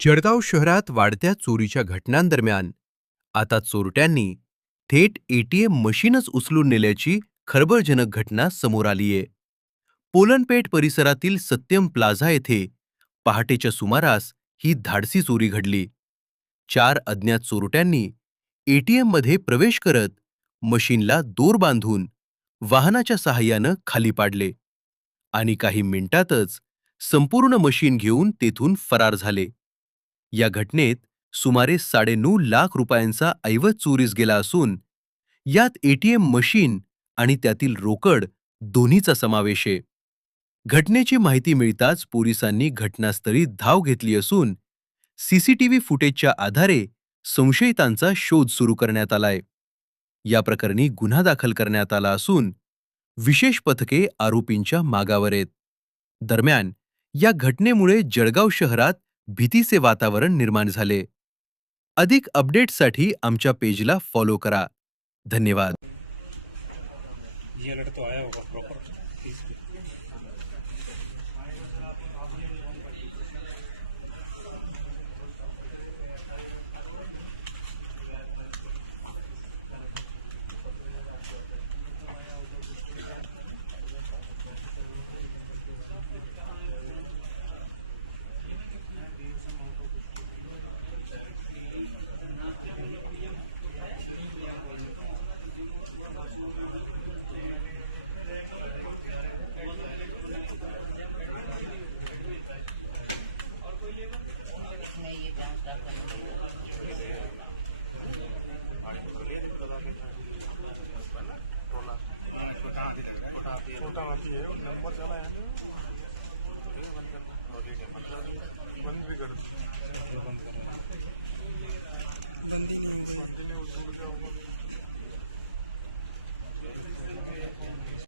जळगाव शहरात वाढत्या चोरीच्या घटनांदरम्यान आता चोरट्यांनी थेट एटीएम मशीनच उचलून नेल्याची खळबळजनक घटना समोर आलीये. पोलनपेठ परिसरातील सत्यम प्लाझा येथे पहाटेच्या सुमारास ही धाडसी चोरी घडली. चार अज्ञात चोरट्यांनी एटीएम मध्ये प्रवेश करत मशीनला दोर बांधून वाहनाच्या सहाय्यानं खाली पाडले आणि काही मिनिटातच संपूर्ण मशीन घेऊन तेथून फरार झाले. या घटनेत सुमारे 9.5 लाख रुपयांचा ऐवज चोरीस गेला असून यात एटीएम मशीन आणि त्यातील रोकड दोन्हीचा समावेश आहे. घटनेची माहिती मिळताच पोलिसांनी घटनास्थळी धाव घेतली असून सीसीटीव्ही फुटेजच्या आधारे संशयितांचा शोध सुरू करण्यात आलाय. या प्रकरणी गुन्हा दाखल करण्यात आला असून विशेष पथके आरोपींच्या मागावर आहेत. दरम्यान या घटनेमुळे जळगाव शहरात भीतीचे वातावरण निर्माण झाले. अधिक अपडेट्ससाठी आमच्या पेजला फॉलो करा. धन्यवाद. ये अलर्ट तो आया होगा प्रॉपर। छोटा आती है, बहुत ज़्यादा है, बंद भी कर